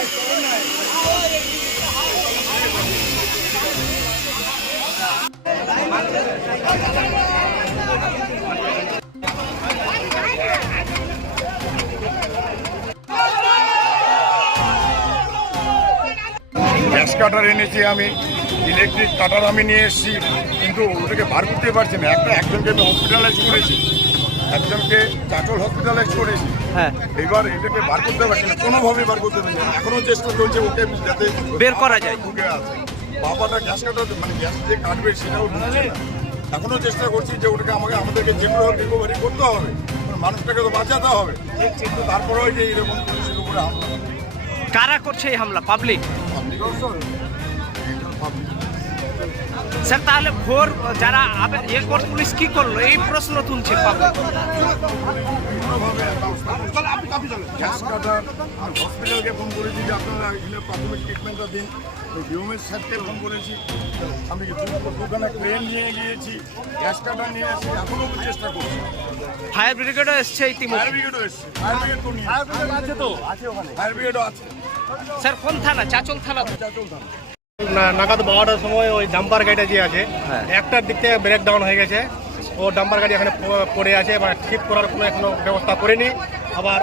Gas cutter এনেছি আমি electric কাটার আমি নিয়ে এসেছি, কিন্তু ওটাকে বার করতে পারছি না। একটা, একজনকে আমি হসপিটালাইজ করেছি। একজনকে চাচল হসপিটালাইজ করেছি হ্যাঁ। এবার এটাকে বার করতে পারছি না কোনোভাবে বার করতে পারছি না। এখনও চেষ্টা চলছে ওকে যাতে বের করা যায়। ঢুকে আছে। বাবাটা গ্যাস কাটার মানে গ্যাস যে কাটবে সেটাও ঢুকছে না। এখনও চেষ্টা করছি যে ওটাকে আমাকে আমাদেরকে যে করে রিকভারি করতে হবে। মানুষটাকে তো বাঁচাতে হবে। কিন্তু তারপরেও যে এইরকম পুলিশের উপরে হামলা। কারা করছে এই হামলা? পাবলিক পাবলিক অবশ্য পাবলিক স্যার তাহলে ভোর যারা কর পুলিশ কি করল? এই প্রশ্ন তুলছে পাবলিক। গ্যাস কাটার আর হসপিটালকে ফোন করেছি যে আপনারা এখানে প্রাথমিক ট্রিটমেন্টটা দিন। ফোন করেছি। আমি দু- দুখানা ক্রেন নিয়ে গিয়েছি গ্যাস কাটার নিয়ে এসেছি এখনও চেষ্টা করছি। ফায়ার ব্রিগেডও এসছে ফায়ার ইতিমধ্যে ব্রিগেডও এসছে। ফায়ার ব্রিগেড তো নিয়ে ফায়ার ব্রিগেড আছে তো? আছে ওখানে ফায়ার ব্রিগেডও আছে। স্যার কোন থানা? চাচল থানা? চাচল থানা। নাগাদ বারোটার সময় ওই ডাম্পার গাড়িটা যে আছে হ্যাঁ। একটার দিক থেকে ব্রেক ডাউন হয়ে গেছে। ও ডাম্পার গাড়ি এখানে পড়ে আছে এবার ঠিক করার কোনো এখনও ব্যবস্থা করেনি। আবার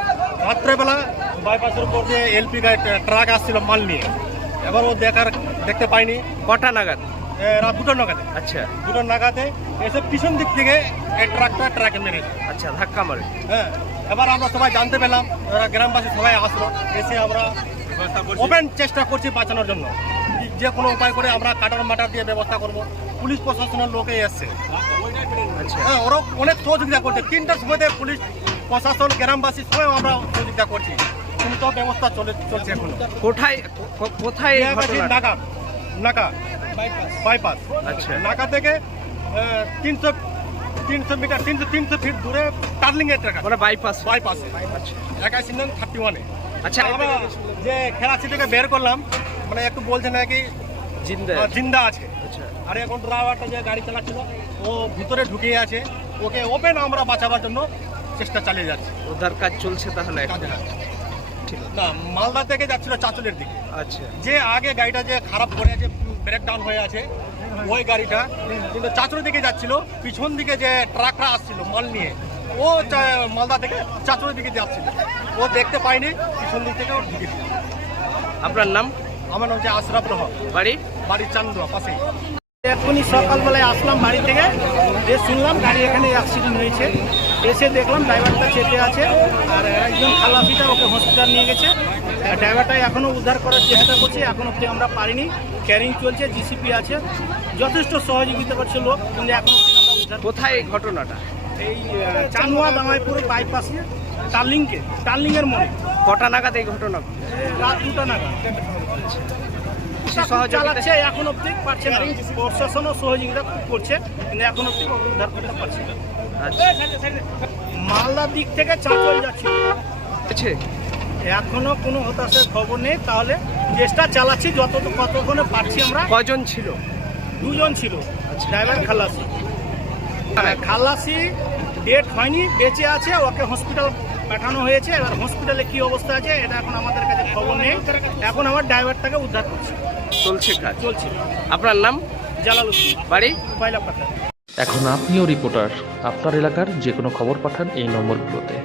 রাত্রেবেলা বাইপাসের উপর যে এলপি গাড়ি ট্রাক আসছিল মাল নিয়ে। এবার ও দেখার দেখতে পাইনি। কটা নাগাদ? রাত দুটো নাগাদে। আচ্ছা। দুটো নাগাদে এসে পিছন দিক থেকে এই ট্রাকটা ট্রাকে মেরেছে আচ্ছা ধাক্কা মারে। হ্যাঁ। এবার আমরা সবাই জানতে পেলাম গ্রামবাসী সবাই আসলো। এসে আমরা ওপেন চেষ্টা করছি বাঁচানোর জন্য। যে কোনো উপায় করে আমরা কাটার মাটার দিয়ে ব্যবস্থা করব। পুলিশ প্রশাসনের লোকে এসছে। আচ্ছা। হ্যাঁ ওরা অনেক সহযোগিতা করছে। তিনটার সময় পুলিশ প্রশাসন গ্রামবাসী সবাই আমরা সহযোগিতা করছি। কিন্তু ব্যবস্থা চলে চলছে এখন। কোথায় কোথায় এই নাকা নাকা বাইপাস। আচ্ছা। নাকা থেকে তিনশো তিনশো মিটার তিনশো তিনশো ফিট দূরে টার্লিং এর টাকা মানে বাইপাস। বাইপাসে। একাশি নং থার্টি ওয়ানে। আচ্ছা। আমরা যে খেলাচি থেকে বের করলাম মানে একটু বলছে নাকি জিন্দা জিন্দা আছে। আচ্ছা। আর এখন ড্রাইভারটা যে গাড়ি চালাচ্ছিল ও ভিতরে ঢুকিয়ে আছে। ওকে ওপেন আমরা বাঁচাবার জন্য চেষ্টা চালিয়ে যাচ্ছি। উদ্ধার কাজ চলছে তাহলে না মালদা থেকে যাচ্ছিল চাঁচলের দিকে। আচ্ছা। যে আগে গাড়িটা যে খারাপ করে আছে ব্রেক ডাউন হয়ে আছে ওই গাড়িটা। কিন্তু চাঁচড়ের দিকে যাচ্ছিল পিছন দিকে যে ট্রাকটা আসছিল মাল নিয়ে ও মালদা থেকে চাঁচড়ের দিকে যাচ্ছিল। ও দেখতে পায়নি পিছন দিক থেকে ও ঢুকে আপনার নাম? আমার নাম হচ্ছে আশরাফ রহ। বাড়ি? বাড়ির চান্দুয়া পাশেই। এখনই সকালবেলায় আসলাম বাড়ি থেকে যে শুনলাম গাড়ি এখানে অ্যাক্সিডেন্ট হয়েছে। এসে দেখলাম ড্রাইভারটা চেপে আছে আর একজন খালাসিটা ওকে হসপিটাল নিয়ে গেছে। ড্রাইভারটা এখনও উদ্ধার করার চেষ্টা করছি এখন অব্দি আমরা পারিনি। ক্যারিং চলছে জিসিপি আছে। যথেষ্ট সহযোগিতা করছে লোক কিন্তু এখন অব্দি আমরা উদ্ধার কোথায় এই ঘটনাটা? এই চানুয়া দামাইপুর বাইপাসে টার্লিংকে টার্লিংয়ের মোড়ে কটা নাগাদ এই ঘটনা? রাত দুটা নাগাদ। সহযোগিতা চালাচ্ছে এখন অব্দি পারছে না। প্রশাসনও সহযোগিতা খুব করছে কিন্তু এখন অব্দি উদ্ধার করতে পারছে আচ্ছা। মালদার দিক থেকে চাঁচল যাচ্ছে। এখনও কোনো হতাশার খবর নেই তাহলে চেষ্টা চালাচ্ছি যত কতক্ষণে পারছি আমরা। কজন ছিল? দুজন ছিল। ড্রাইভার খালাসি। আর খালাসি ডেট হয়নি বেঁচে আছে ওকে হসপিটাল পাঠানো হয়েছে এবার হসপিটালে কি অবস্থা আছে এটা এখন আমাদের কাছে খবর নেই। এখন আমার ড্রাইভারটাকে উদ্ধার করছে। চলছে কাজ। চলছে। আপনার নাম? জালাল বাড়ি? পয়লা পাঠা এখন আপনিও রিপোর্টার আপনার এলাকার যে কোনো খবর পাঠান এই নম্বরগুলোতে।